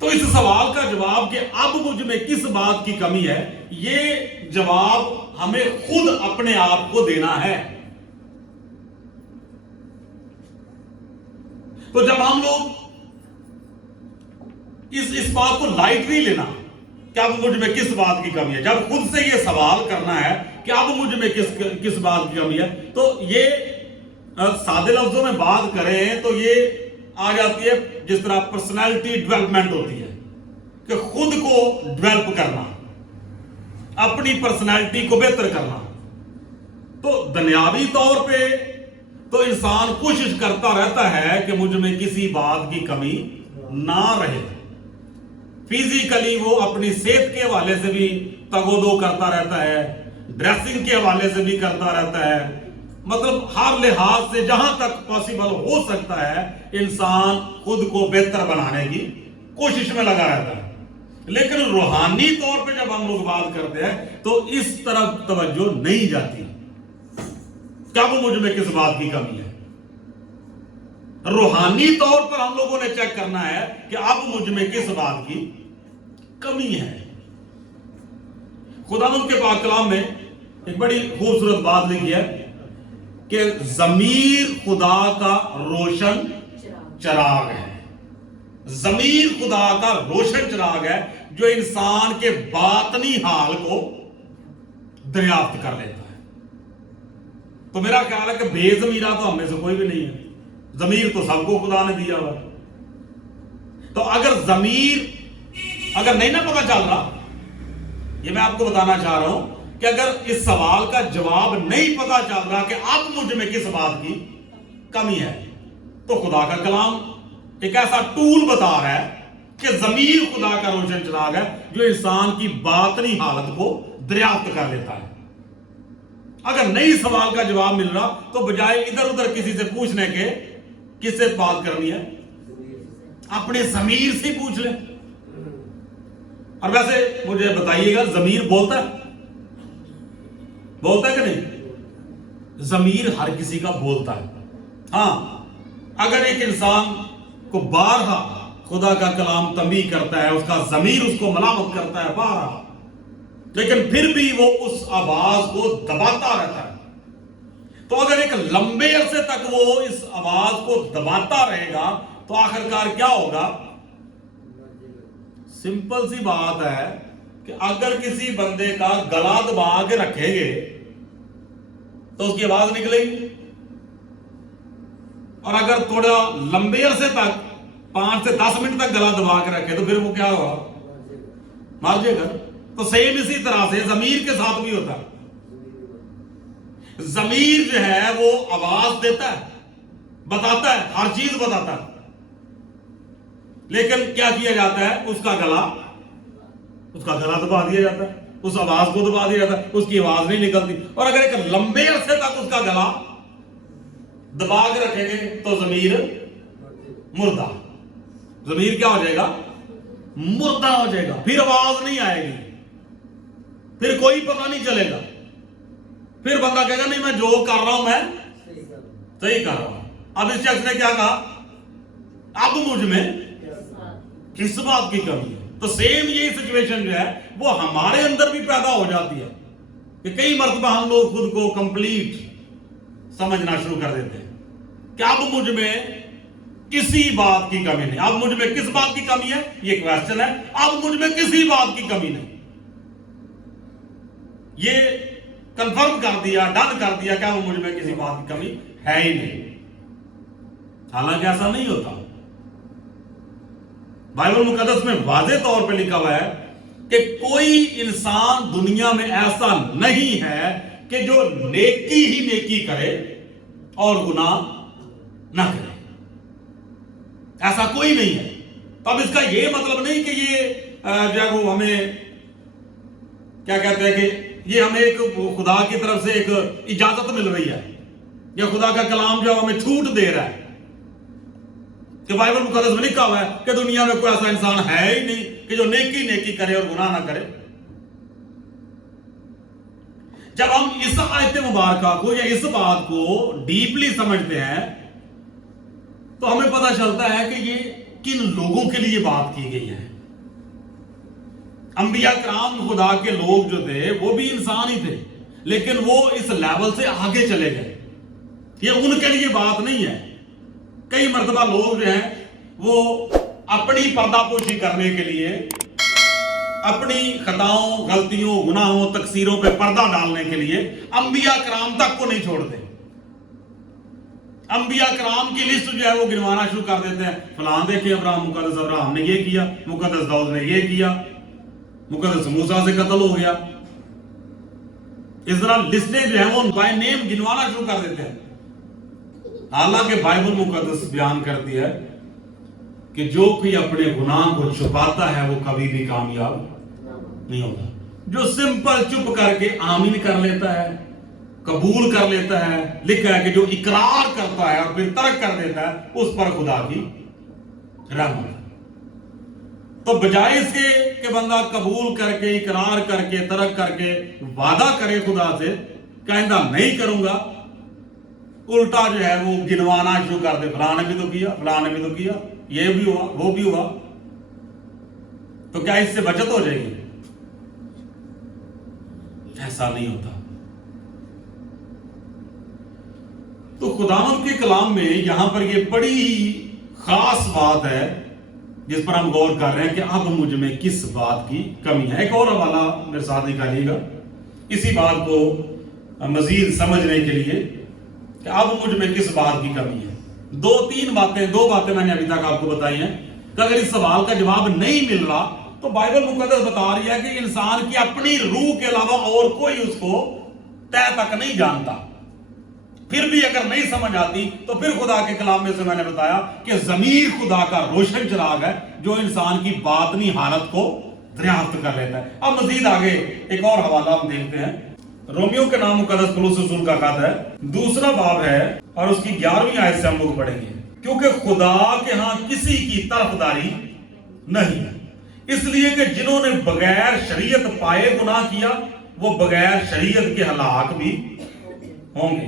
تو اس سوال کا جواب کہ اب مجھ میں کس بات کی کمی ہے، یہ جواب ہمیں خود اپنے آپ کو دینا ہے. تو جب ہم لوگ اس بات کو لائٹ نہیں لینا کہ اب مجھ میں کس بات کی کمی ہے، جب خود سے یہ سوال کرنا ہے کہ اب مجھ میں کس بات کی کمی ہے، تو یہ سادے لفظوں میں بات کریں تو یہ آ جاتی ہے جس طرح پرسنالٹی ڈیولپمنٹ ہوتی ہے کہ خود کو ڈیولپ کرنا، اپنی پرسنالٹی کو بہتر کرنا. تو دنیاوی طور پہ تو انسان کوشش کرتا رہتا ہے کہ مجھ میں کسی بات کی کمی نہ رہے. فزیکلی وہ اپنی صحت کے حوالے سے بھی تگ و دو کرتا رہتا ہے، ڈریسنگ کے حوالے سے بھی کرتا رہتا ہے، مطلب ہر لحاظ سے جہاں تک پاسبل ہو سکتا ہے انسان خود کو بہتر بنانے کی کوشش میں لگا رہتا ہے. لیکن روحانی طور پہ جب ہم لوگ بات کرتے ہیں تو اس طرف توجہ نہیں جاتی کہ اب مجھ میں کس بات کی کمی ہے. روحانی طور پر ہم لوگوں نے چیک کرنا ہے کہ اب مجھ میں کس بات کی کمی ہے. خداوند کے پاک کلام میں ایک بڑی خوبصورت بات لکھی ہے کہ ضمیر خدا کا روشن چراغ ہے. ضمیر خدا کا روشن چراغ ہے جو انسان کے باطنی حال کو دریافت کر لیتا ہے. تو میرا خیال ہے کہ بے ضمیرہ تو ہم میں سے کوئی بھی نہیں ہے. ضمیر تو سب کو خدا نے دیا ہوا. تو اگر ضمیر اگر نہیں نہ پتہ چل رہا، یہ میں آپ کو بتانا چاہ رہا ہوں کہ اگر اس سوال کا جواب نہیں پتا چل رہا کہ اب مجھ میں کس بات کی کمی ہے، تو خدا کا کلام ایک ایسا ٹول بتا رہا ہے کہ ضمیر خدا کا روشن چراغ ہے جو انسان کی باطنی حالت کو دریافت کر لیتا ہے. اگر نہیں سوال کا جواب مل رہا تو بجائے ادھر ادھر کسی سے پوچھنے کے کس سے بات کرنی ہے، اپنے ضمیر سے پوچھ لیں. اور ویسے مجھے بتائیے گا ضمیر بولتا ہے کہ نہیں؟ ضمیر ہر کسی کا بولتا ہے. ہاں، اگر ایک انسان کو بارہا خدا کا کلام تنبیہ کرتا ہے، اس کا ضمیر اس کو ملامت کرتا ہے بارہا، لیکن پھر بھی وہ اس آواز کو دباتا رہتا ہے. تو اگر ایک لمبے عرصے تک وہ اس آواز کو دباتا رہے گا تو آخرکار کیا ہوگا؟ سمپل سی بات ہے کہ اگر کسی بندے کا گلا دبا کے رکھیں گے تو اس کی آواز نکلے گی، اور اگر تھوڑا لمبے عرصے تک 5 سے 10 منٹ تک گلا دبا کے رکھے تو پھر وہ کیا ہوگا؟ مر جائے گا. تو سیم اسی طرح سے ضمیر کے ساتھ بھی ہوتا ہے. ضمیر جو ہے وہ آواز دیتا ہے، بتاتا ہے، ہر چیز بتاتا ہے، لیکن کیا کیا جاتا ہے؟ اس کا گلا دبا دیا جاتا ہے، اس آواز کو دبا دیا جاتا ہے، اس کی آواز نہیں نکلتی. اور اگر ایک لمبے عرصے تک اس کا گلا دبا کے رکھیں گے تو ضمیر مردہ، ضمیر کیا ہو جائے گا؟ مردہ ہو جائے گا. پھر آواز نہیں آئے گی، پھر کوئی پتہ نہیں چلے گا. پھر بندہ کہے گا نہیں میں جو کر رہا ہوں میں صحیح کر رہا ہوں. اب اس شخص نے کیا کہا؟ اب مجھ میں کس بات کی کمی ہے. تو سیم یہ سچویشن جو ہے وہ ہمارے اندر بھی پیدا ہو جاتی ہے کہ کئی مرتبہ ہم لوگ خود کو کمپلیٹ سمجھنا شروع کر دیتے ہیں کہ اب مجھ میں کسی بات کی کمی نہیں. اب مجھ میں کس بات کی کمی ہے؟ یہ کویسچن ہے. اب مجھ میں کسی بات کی کمی نہیں. یہ کنفرم کر دیا، ڈن کر دیا کہ اب مجھ میں کسی بات کی کمی ہے ہی نہیں. حالانکہ ایسا نہیں ہوتا. بائبل مقدس میں واضح طور پہ لکھا ہوا ہے کہ کوئی انسان دنیا میں ایسا نہیں ہے کہ جو نیکی ہی نیکی کرے اور گناہ نہ کرے. ایسا کوئی نہیں ہے. تو اب اس کا یہ مطلب نہیں کہ یہ جو ہے وہ ہمیں کیا کہتے ہیں کہ یہ ہمیں ایک خدا کی طرف سے ایک اجازت مل رہی ہے یا خدا کا کلام جو ہمیں چھوٹ دے رہا ہے کہ بائبل مقدس میں لکھا ہوا ہے کہ دنیا میں کوئی ایسا انسان ہے ہی نہیں کہ جو نیکی نیکی کرے اور گناہ نہ کرے. جب ہم اس آیت مبارکہ کو یا اس بات کو ڈیپلی سمجھتے ہیں تو ہمیں پتہ چلتا ہے کہ یہ کن لوگوں کے لیے بات کی گئی ہے. انبیاء کرام خدا کے لوگ جو تھے وہ بھی انسان ہی تھے، لیکن وہ اس لیول سے آگے چلے گئے. یہ ان کے لیے بات نہیں ہے. کئی مرتبہ لوگ جو ہیں وہ اپنی پردہ پوشی کرنے کے لیے اپنی خطاؤں، غلطیوں، گناہوں، تقصیروں پہ پردہ ڈالنے کے لیے انبیاء کرام تک کو نہیں چھوڑتے. انبیاء کرام کی لسٹ جو ہے وہ گنوانا شروع کر دیتے ہیں. فلاں دیکھیں ابراہیم، مقدس ابراہیم نے یہ کیا، مقدس داؤد نے یہ کیا، مقدس موسیٰ سے قتل ہو گیا. اس طرح لسٹیں جو ہیں وہ بائی نیم گنوانا شروع کر دیتے ہیں. حالانکہ بائبل مقدس بیان کرتی ہے کہ جو کوئی اپنے گناہ کو چھپاتا ہے وہ کبھی بھی کامیاب نہیں ہوتا. جو سمپل چپ کر کے آمین کر لیتا ہے، قبول کر لیتا ہے، لکھا ہے کہ جو اقرار کرتا ہے اور پھر ترک کر دیتا ہے اس پر خدا کی رحمت. تو بجائے اس کے کہ بندہ قبول کر کے، اقرار کر کے، ترک کر کے وعدہ کرے خدا سے کہ آئندہ نہیں کروں گا، الٹا جو ہے وہ گنوانا شروع کر دے. فلاں نے بھی تو کیا، فلاں نے بھی تو کیا، یہ بھی ہوا، وہ بھی ہوا. تو کیا اس سے بچت ہو جائے گی؟ ایسا نہیں ہوتا. تو خداوند کے کلام میں یہاں پر یہ بڑی خاص بات ہے جس پر ہم غور کر رہے ہیں کہ اب مجھ میں کس بات کی کمی ہے. ایک اور حوالہ میرے ساتھ نکالیے گا اسی بات کو مزید سمجھنے کے لیے کہ اب مجھ میں کس بات کی کمی ہے. دو باتیں میں نے ابھی تک آپ کو بتائی ہیں کہ اگر اس سوال کا جواب نہیں مل رہا تو بائبل مقدس بتا رہی ہے کہ انسان کی اپنی روح کے علاوہ اور کوئی اس کو تہ تک نہیں جانتا. پھر بھی اگر نہیں سمجھ آتی تو پھر خدا کے کلام میں سے میں نے بتایا کہ ضمیر خدا کا روشن چراغ ہے جو انسان کی باطنی حالت کو دریافت کر لیتا ہے. اب مزید آگے ایک اور حوالہ ہم دیکھتے ہیں. رومیو کے نام مقدس پولس رسول کا خط ہے، 2 باب ہے اور اس کی 11ویں آیت سے ہم لوگ پڑھیں گے. کیونکہ خدا کے ہاں کسی کی طرفداری نہیں ہے، اس لیے کہ جنہوں نے بغیر شریعت پائے گناہ کیا وہ بغیر شریعت کے ہلاک بھی ہوں گے،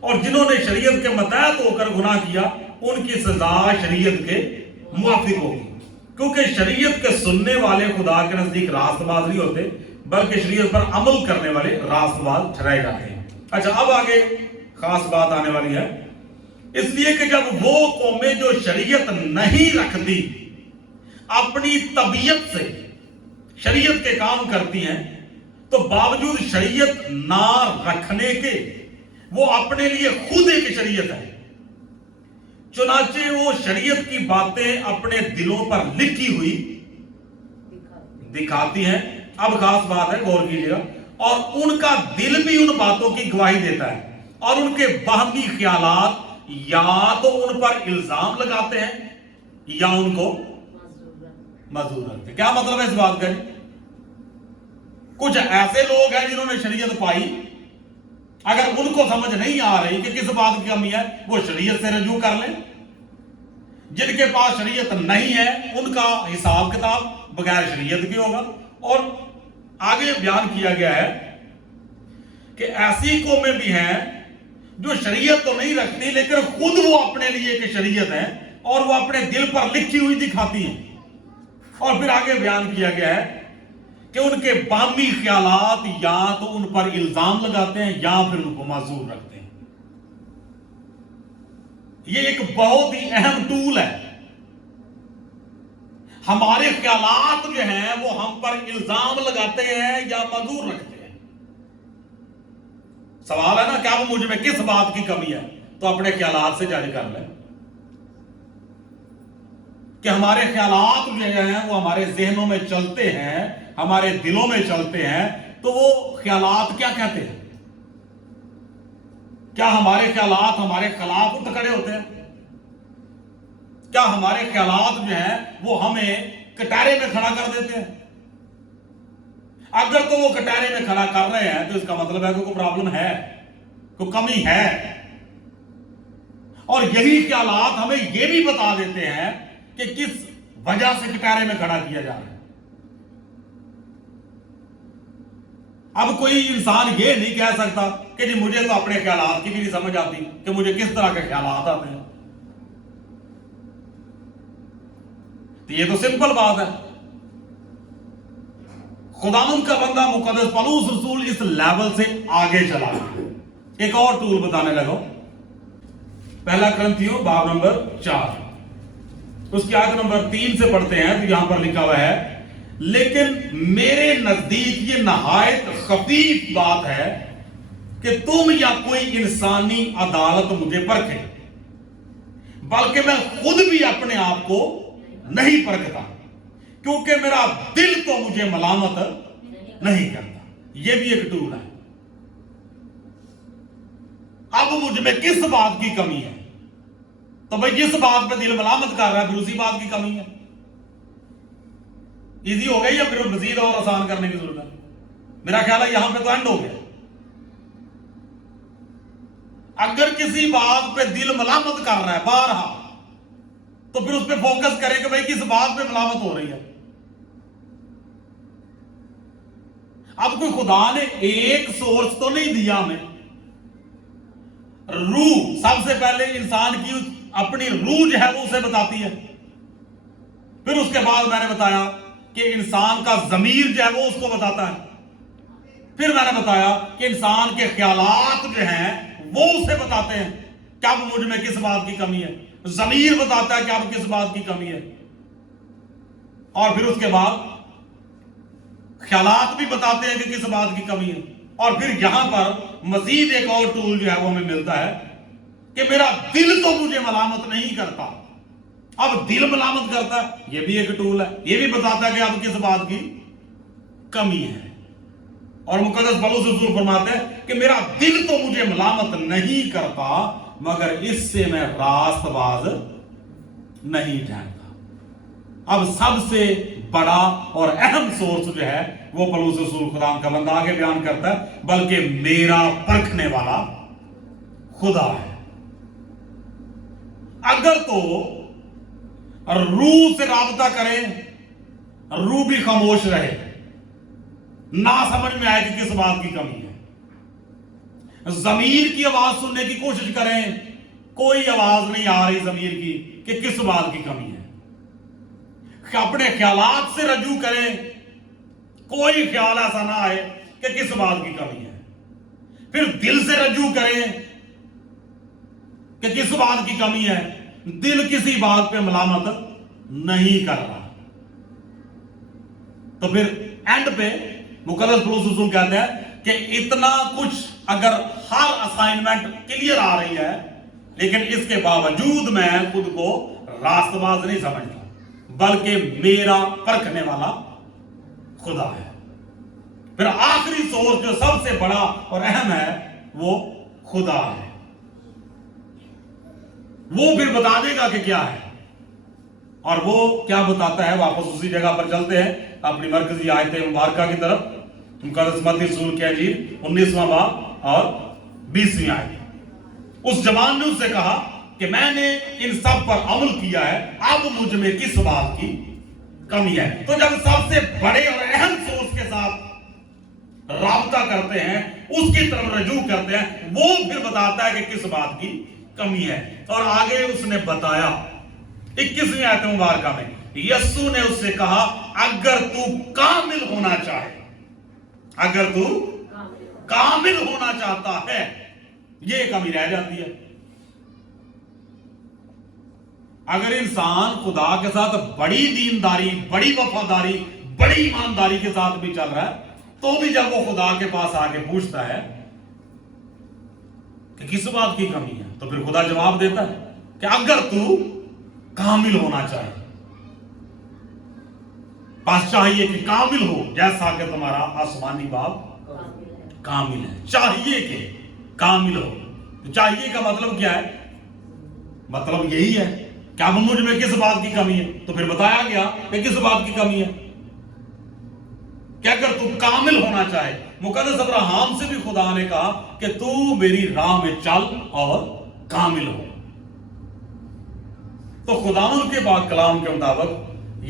اور جنہوں نے شریعت کے متحد ہو کر گناہ کیا ان کی سزا شریعت کے موافق ہوگی. کیونکہ شریعت کے سننے والے خدا کے نزدیک راست باز نہیں ہوتے بلکہ شریعت پر عمل کرنے والے راست باز ٹھہرائے جاتے ہیں. اچھا اب آگے خاص بات آنے والی ہے. اس لیے کہ جب وہ قومیں جو شریعت نہیں رکھتی اپنی طبیعت سے شریعت کے کام کرتی ہیں تو باوجود شریعت نہ رکھنے کے وہ اپنے لیے خود ایک شریعت ہے. چنانچہ وہ شریعت کی باتیں اپنے دلوں پر لکھی ہوئی دکھاتی ہیں. اب خاص بات ہے، غور کیجیے گا. اور ان کا دل بھی ان باتوں کی گواہی دیتا ہے اور ان کے باہمی خیالات یا تو ان پر الزام لگاتے ہیں یا ان کو معذور رکھتے ہیں. کیا مطلب ہے اس بات کا؟ کچھ ایسے لوگ ہیں جنہوں نے شریعت پائی، اگر ان کو سمجھ نہیں آ رہی کہ کس بات کی کمی ہے وہ شریعت سے رجوع کر لیں. جن کے پاس شریعت نہیں ہے ان کا حساب کتاب بغیر شریعت کے ہوگا. اور آگے بیان کیا گیا ہے کہ ایسی قومیں بھی ہیں جو شریعت تو نہیں رکھتی لیکن خود وہ اپنے لیے کہ شریعت ہے اور وہ اپنے دل پر لکھی ہوئی دکھاتی ہیں. اور پھر آگے بیان کیا گیا ہے کہ ان کے باہمی خیالات یا تو ان پر الزام لگاتے ہیں یا پھر ان کو معذور رکھتے ہیں. یہ ایک بہت ہی اہم ٹول ہے. ہمارے خیالات جو ہیں وہ ہم پر الزام لگاتے ہیں یا معذور رکھتے ہیں. سوال ہے نا کہ اب مجھ میں کس بات کی کمی ہے؟ تو اپنے خیالات سے جج کر لیں کہ ہمارے خیالات جو ہیں وہ ہمارے ذہنوں میں چلتے ہیں، ہمارے دلوں میں چلتے ہیں، تو وہ خیالات کیا کہتے ہیں؟ کیا ہمارے خیالات ہمارے خلاف اٹھ کھڑے ہوتے ہیں؟ کیا ہمارے خیالات جو ہیں وہ ہمیں کٹہرے میں کھڑا کر دیتے ہیں؟ اگر تو وہ کٹہرے میں کھڑا کر رہے ہیں تو اس کا مطلب ہے کہ کوئی پرابلم ہے، کوئی کمی ہے. اور یہی خیالات ہمیں یہ بھی بتا دیتے ہیں کہ کس وجہ سے کٹہرے میں کھڑا کیا جا رہا ہے. اب کوئی انسان یہ نہیں کہہ سکتا کہ جی مجھے تو اپنے خیالات کی بھی نہیں سمجھ آتی کہ مجھے کس طرح کے خیالات آتے ہیں. تو یہ تو سمپل بات ہے. خداوند کا بندہ مقدس پولس رسول اس لیول سے آگے چلا گیا. ایک اور ٹول بتانے لگا. پہلا کرنتھیوں باب نمبر 4 اس کی آیت نمبر 3 سے پڑھتے ہیں. تو یہاں پر لکھا ہوا ہے لیکن میرے نزدیک یہ نہایت خفیف بات ہے کہ تم یا کوئی انسانی عدالت مجھے پرکھے، بلکہ میں خود بھی اپنے آپ کو نہیں پرکھتا، کیونکہ میرا دل تو مجھے ملامت نہیں کرتا. یہ بھی ایک ٹول ہے. اب مجھ میں کس بات کی کمی ہے؟ تو بھائی جس بات پہ دل ملامت کر رہا ہے پھر اسی بات کی کمی ہے. ایزی ہو گئی یا پھر مزید اور آسان کرنے کی ضرورت ہے؟ میرا خیال ہے یہاں پہ تو اینڈ ہو گیا. اگر کسی بات پہ دل ملامت کر رہا ہے بارہا، تو پھر اس پہ فوکس کریں کہ بھائی کس بات پہ ملامت ہو رہی ہے. اب کوئی خدا نے ایک سورس تو نہیں دیا ہمیں. روح سب سے پہلے انسان کی اپنی روح جو ہے وہ اسے بتاتی ہے. پھر اس کے بعد میں نے بتایا کہ انسان کا ضمیر جو ہے وہ اس کو بتاتا ہے. پھر میں نے بتایا کہ انسان کے خیالات جو ہیں وہ اسے بتاتے ہیں کہ اب مجھ میں کس بات کی کمی ہے. ضمیر بتاتا ہے کہ اب کس بات کی کمی ہے. اور پھر اس کے بعد خیالات بھی بتاتے ہیں کہ کس بات کی کمی ہے. اور پھر یہاں پر مزید ایک اور ٹول جو ہے وہ ہمیں ملتا ہے کہ میرا دل تو مجھے ملامت نہیں کرتا. اب دل ملامت کرتا ہے، یہ بھی ایک ٹول ہے. یہ بھی بتاتا ہے کہ اب کس بات کی کمی ہے. اور مقدس پولس رسول فرماتے ہیں کہ میرا دل تو مجھے ملامت نہیں کرتا، مگر اس سے میں راست باز نہیں ٹھہرتا. اب سب سے بڑا اور اہم سورس جو ہے وہ پولس رسول خدا کا بندہ آگے بیان کرتا ہے، بلکہ میرا پرکھنے والا خدا ہے. اگر تو روح سے رابطہ کریں، روح بھی خاموش رہے، نہ سمجھ میں آئے کہ کس بات کی کمی ہے. ضمیر کی آواز سننے کی کوشش کریں، کوئی آواز نہیں آ رہی ضمیر کی کہ کس بات کی کمی ہے. اپنے خیالات سے رجوع کریں، کوئی خیال ایسا نہ آئے کہ کس بات کی کمی ہے. پھر دل سے رجوع کریں کہ کس بات کی کمی ہے. دل کسی بات پہ ملامت نہیں کر رہا. تو پھر اینڈ پہ مقدس پولس رسول کہتے ہیں کہ اتنا کچھ اگر ہر اسائنمنٹ کلیئر آ رہی ہے، لیکن اس کے باوجود میں خود کو راست باز نہیں سمجھتا، بلکہ میرا پرکھنے والا خدا ہے. پھر آخری سورس جو سب سے بڑا اور اہم ہے وہ خدا ہے. وہ پھر بتا دے گا کہ کیا ہے. اور وہ کیا بتاتا ہے؟ واپس اسی جگہ پر چلتے ہیں اپنی مرکزی آیت مبارکہ کی طرف. مقدس متی رسول کی انجیل 19واں باب اور 20ویں آیت. اس جوان نے اس سے کہا کہ میں نے ان سب پر عمل کیا ہے، اب مجھ میں کس بات کی کمی ہے. تو جب سب سے بڑے اور اہم سورس کے ساتھ رابطہ کرتے ہیں، اس کی طرف رجوع کرتے ہیں، وہ پھر بتاتا ہے کہ کس بات کی کمی ہے. اور آگے اس نے بتایا 21ویں آیت مبارکہ میں یسوع نے اس سے کہا اگر تو کامل ہونا چاہے، اگر تو کامل ہونا چاہتا ہے، یہ کمی رہ جاتی ہے. اگر انسان خدا کے ساتھ بڑی دینداری، بڑی وفاداری، بڑی ایمانداری کے ساتھ بھی چل رہا ہے، تو بھی جب وہ خدا کے پاس آ کے پوچھتا ہے کہ کس بات کی کمی ہے، تو پھر خدا جواب دیتا ہے کہ اگر تو کامل ہونا چاہے، بس چاہیے کہ کامل ہو جیسا کہ تمہارا آسمانی باپ کامل ہے. چاہیے کہ کامل ہو. چاہیے کا مطلب کیا ہے؟ مطلب یہی ہے کہ اب مجھ میں کس بات کی کمی ہے. تو پھر بتایا گیا کہ کس بات کی کمی ہے کہ اگر تو کامل ہونا چاہے. مقدس ابراہیم سے بھی خدا نے کہا کہ تو میری راہ میں چل اور کامل ہو. تو خداوند کے پاک کلام کے مطابق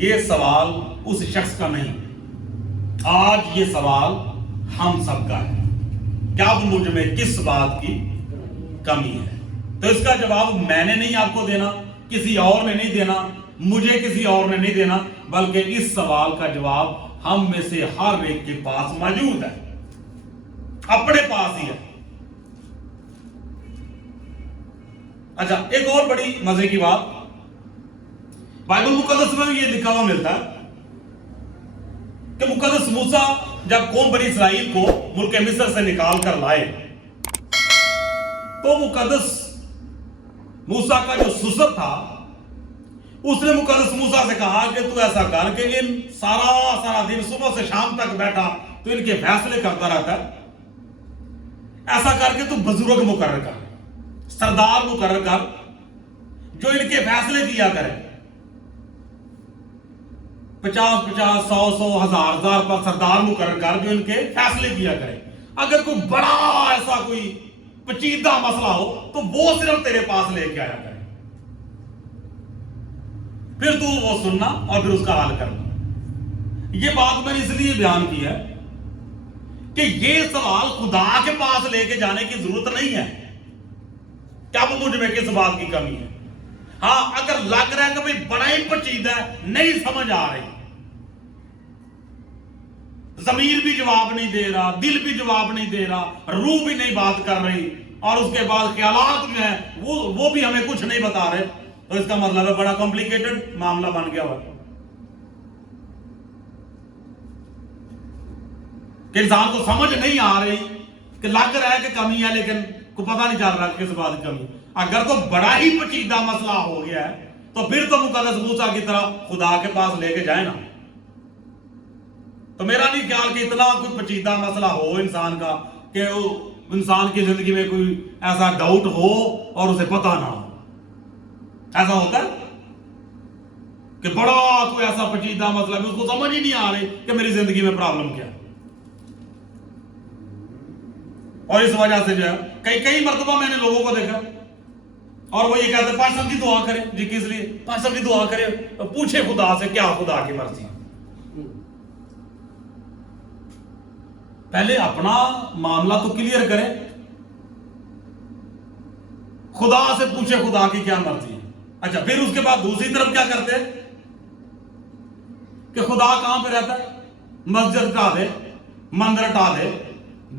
یہ سوال اس شخص کا نہیں، آج یہ سوال ہم سب کا ہے کہ اب مجھ میں کس بات کی کمی ہے. تو اس کا جواب میں نے نہیں آپ کو دینا، کسی اور نے نہیں دینا، مجھے کسی اور نے نہیں دینا، بلکہ اس سوال کا جواب ہم میں سے ہر ایک کے پاس موجود ہے، اپنے پاس ہی ہے۔ اچھا، ایک اور بڑی مزے کی بات بائبل مقدس میں بھی یہ لکھا ہوا ملتا ہے کہ مقدس موسیٰ جب قوم بنی اسرائیل کو ملک مصر سے نکال کر لائے تو مقدس موسیٰ کا جو سسر تھا اس نے مقدس موسیٰ سے کہا کہ تو ایسا کر کہ ان سارا دن صبح سے شام تک بیٹھا تو ان کے فیصلے کرتا رہتا ہے، ایسا کر کے تو بزرگ مقرر کر، سردار مقرر کر جو ان کے فیصلے کیا کرے، 50 100 1000 پر سردار مقرر کر جو ان کے فیصلے کیا کرے۔ اگر کوئی بڑا ایسا کوئی پیچیدہ مسئلہ ہو تو وہ صرف تیرے پاس لے کے آیا کرے، پھر تو وہ سننا اور پھر اس کا حل کرنا۔ یہ بات میں نے اس لیے بیان کی ہے کہ یہ سوال خدا کے پاس لے کے جانے کی ضرورت نہیں ہے کہ اب مجھ میں کس بات کی کمی ہے۔ ہاں، اگر لگ رہا ہے کہ بھئی بڑا ہی پیچیدہ ہے، نہیں سمجھ آ رہی، ضمیر بھی جواب نہیں دے رہا، دل بھی جواب نہیں دے رہا، روح بھی نہیں بات کر رہی، اور اس کے بعد خیالات جو ہیں وہ بھی ہمیں کچھ نہیں بتا رہے، تو اس کا مطلب ہے بڑا کمپلیکیٹڈ معاملہ بن گیا ہوا کہ انسان کو سمجھ نہیں آ رہی، کہ لگ رہا ہے کہ کمی ہے لیکن کو پتہ نہیں چل رہا کہ کس بات کی کمی۔ اگر تو بڑا ہی پیچیدہ مسئلہ ہو گیا ہے تو پھر تو مقدس موسیٰ کی طرح خدا کے پاس لے کے جائے نا۔ تو میرا نہیں خیال کہ اتنا کوئی پیچیدہ مسئلہ ہو انسان کا کہ انسان کی زندگی میں کوئی ایسا ڈاؤٹ ہو اور اسے پتہ نہ ہو۔ ایسا ہوتا ہے کہ بڑا کوئی ایسا پیچیدہ مسئلہ ہے اس کو سمجھ ہی نہیں آ رہی کہ میری زندگی میں پرابلم کیا ہے، اور اس وجہ سے جو ہے کئی مرتبہ میں نے لوگوں کو دیکھا اور وہ یہ کہتے ہیں 5 سال کی دعا کریں جی، کس لیے 5 سال کی دعا کریں، پوچھے خدا سے کیا خدا کی مرضی ہے۔ پہلے اپنا معاملہ تو کلیئر کریں، خدا سے پوچھے خدا کی کیا مرضی ہے۔ اچھا، پھر اس کے بعد دوسری طرف کیا کرتے ہیں کہ خدا کہاں پہ رہتا ہے؟ مسجد ٹا دے، مندر ٹا دے،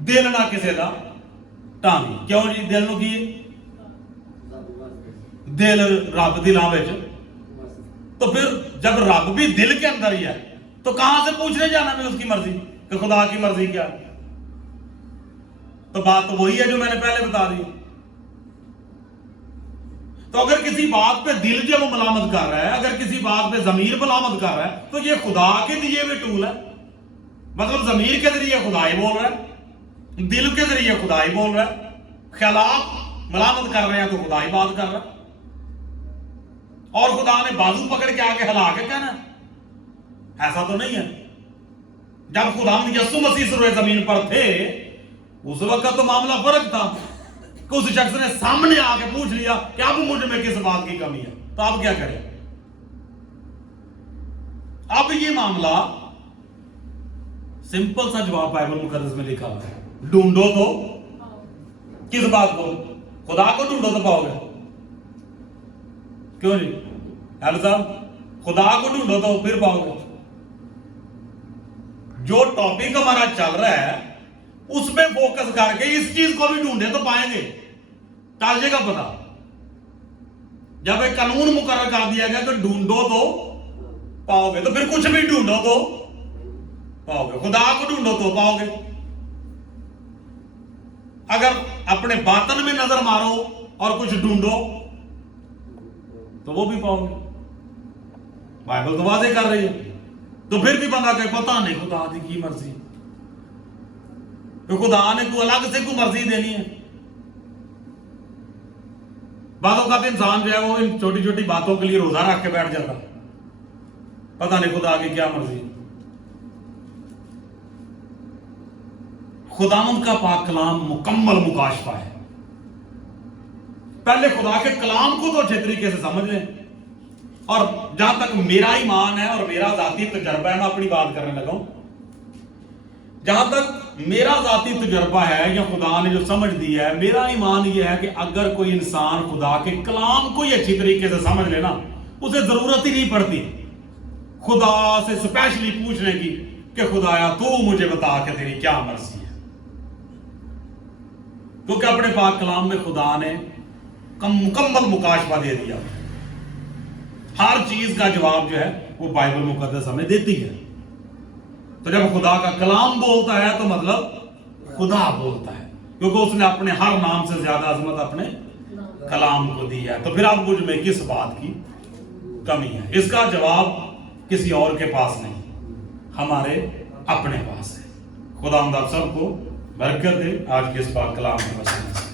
دل نہ کسے دا ٹانگی۔ کیوں جی دل نو کی دل رب دلاں وچ، تو پھر جب رب بھی دل کے اندر ہی ہے تو کہاں سے پوچھنے جانا میں اس کی مرضی کہ خدا کی مرضی کیا؟ تو بات تو وہی ہے جو میں نے پہلے بتا دی۔ تو اگر کسی بات پہ دل جو ملامت کر رہا ہے، اگر کسی بات پہ ضمیر ملامت کر رہا ہے، تو یہ خدا کے دیے ہوئے ٹول ہے۔ مطلب ضمیر کے ذریعے خدا ہی بول رہا ہے، دل کے ذریعے خدا ہی بول رہا ہے، خیالات ملامت کر رہے ہیں تو خدا ہی بات کر رہا ہے، اور خدا نے بازو پکڑ کے آگے ہلا کے کہنا ہے؟ ایسا تو نہیں ہے۔ جب خدا یسوع مسیح سروے زمین پر تھے اس وقت تو معاملہ فرق تھا کہ اس شخص نے سامنے آ کے پوچھ لیا کہ اب مجھ میں کس بات کی کمی ہے، تو آپ کیا کریں؟ اب یہ معاملہ سمپل سا جواب بائبل مقدس میں لکھا ہوا ہے، ڈھونڈو تو کس بات کو؟ خدا کو ڈھونڈو تو پاؤ گے۔ کیوں جی صاحب؟ خدا کو ڈھونڈو تو پھر پاؤ گے۔ جو ٹاپک ہمارا چل رہا ہے اس پہ فوکس کر کے اس چیز کو بھی ڈھونڈے تو پائیں گے، ٹالجے کا پتا۔ جب ایک قانون مقرر کر دیا گیا کہ ڈھونڈو تو پاؤ گے، تو پھر کچھ بھی ڈھونڈو تو پاؤ گے، خدا کو ڈھونڈو تو پاؤ گے۔ اگر اپنے باطن میں نظر مارو اور کچھ ڈھونڈو تو وہ بھی پاؤ گے۔ بائبل تو واضح کر رہی ہے۔ تو پھر بھی بندہ کہ پتہ نہیں خدا دی کی مرضی، تو خدا نے کوئی الگ سے کوئی مرضی دینی ہے۔ بعض اوقات انسان جو ہے وہ ان چھوٹی چھوٹی باتوں کے لیے روزہ رکھ کے بیٹھ جاتا، پتہ نہیں خدا کی کیا مرضی ہے۔ خداوند کا پاک کلام مکمل مکاشفہ ہے۔ پہلے خدا کے کلام کو تو اچھے طریقے سے سمجھ لیں، اور جہاں تک میرا ایمان ہے اور میرا ذاتی تجربہ ہے، میں اپنی بات کرنے لگا ہوں، جہاں تک میرا ذاتی تجربہ ہے یا خدا نے جو سمجھ دیا ہے، میرا ایمان یہ ہے کہ اگر کوئی انسان خدا کے کلام کو ہی اچھی طریقے سے سمجھ لینا اسے ضرورت ہی نہیں پڑتی خدا سے سپیشلی پوچھنے کی کہ خدایا تو مجھے بتا کہ تیری کیا مرضی ہے، کیونکہ اپنے پاک کلام میں خدا نے مکمل مکاشفہ دے دیا، ہر چیز کا جواب جو ہے وہ بائبل مقدس ہمیں دیتی ہے۔ تو جب خدا کا کلام بولتا ہے تو مطلب خدا بولتا ہے، کیونکہ اس نے اپنے ہر نام سے زیادہ عظمت اپنے کلام کو دی ہے۔ تو پھر اب مجھ میں کس بات کی کمی ہے؟ اس کا جواب کسی اور کے پاس نہیں، ہمارے اپنے پاس ہے۔ خدا ہم آپ سب کو برکت دے آج کے اس پاک کلام کے وسیلے سے۔